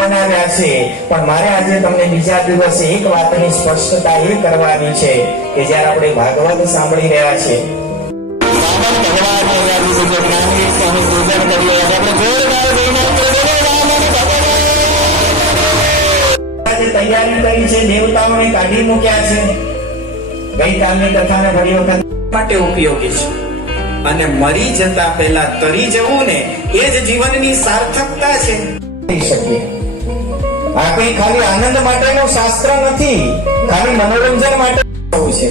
બનાવ્યા છે. પણ મારે આજે તમને બીજા દિવસે એક વાતની સ્પષ્ટતા એ કરવાની છે કે જ્યારે આપણે ભાગવત સાંભળી રહ્યા છે તૈયારી કરી છે, દેવતાઓને કાઢી મૂક્યા છે. ગઈકાલની કથાને ફરી વખત માટે ઉપયોગી છે. અને મરી જતા પહેલા તરી જવું ને એ જ જીવનની સાર્થકતા છે. થઈ શકીએ. આ કઈ ખાલી આનંદ માટેનું શાસ્ત્ર નથી ખાલી મનોરંજન માટે છે.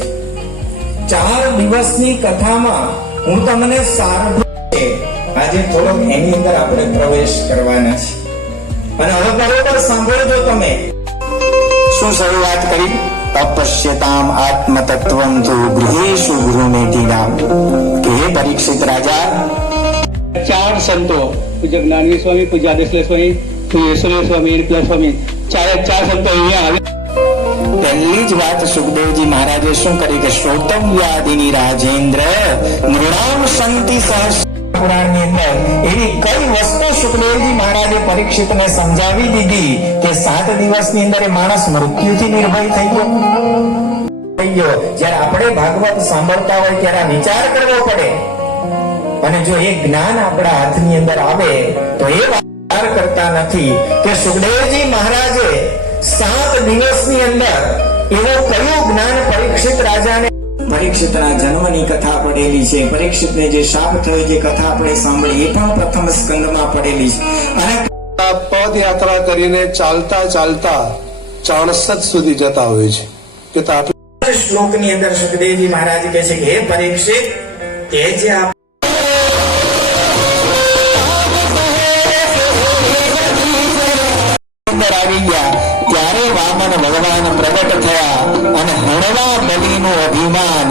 ચાર દિવસની કથામાં હું તમને સારભૂત આજે થોડોક એની અંદર આપણે પ્રવેશ કરવાના છે. અને હવે બરોબર સાંભળજો તમે. શું શરૂઆત કરી? તપસ્યતામ આત્મતત્વમ તો ગૃહેશુ ગૃહમેધિનામ કે હે પરીક્ષિત રાજા? ચાર સંતો પૂજ્ય જ્ઞાનવી સ્વામી પૂજ્ય આદેશ્વર સ્વામી યશોદય સ્વામી આવે. પહેલી જ વાત સુખદેવજી મહારાજે શું કરી કે શ્રોતવ્યાદિની રાજેન્દ્ર નૃણામ સંતિ અંદર એવી કઈ વસ્તુ સુખદેવજી મહારાજે પરીક્ષિતને સમજાવી દીધી કે સાત દિવસની અંદર માણસ મૃત્યુથી નિર્ભય થઈ ગયો? થઈ ગયો. જ્યારે આપણે ભાગવત સાંભળતા હોય ત્યારે વિચાર કરવો પડે. અને જો એ જ્ઞાન આપણા હાથની અંદર આવે તો એ વિચાર કરતા નથી કે સુખદેવજી મહારાજે સાત દિવસની અંદર એવું કયું જ્ઞાન પરીક્ષિત રાજાને પરીક્ષિતના જન્મની કથા પડેલી છે. પરીક્ષિતને જે શાપ થયો જે કથા આપણે સાંભળી એ પણ પ્રથમ સ્કંદમાં પડેલી છે. અને પદયાત્રા કરીને ચાલતા ચાલતા ચાણસદ સુધી જતા હોય છે. કે શ્લોકની અંદર સુખદેવજી મહારાજ કહે છે કે હે પરીક્ષિત કે જે અંદર આવી ગયા. ત્યારે વામન ભગવાન પ્રગટ થયા અને હણવા બલીનું અભિમાન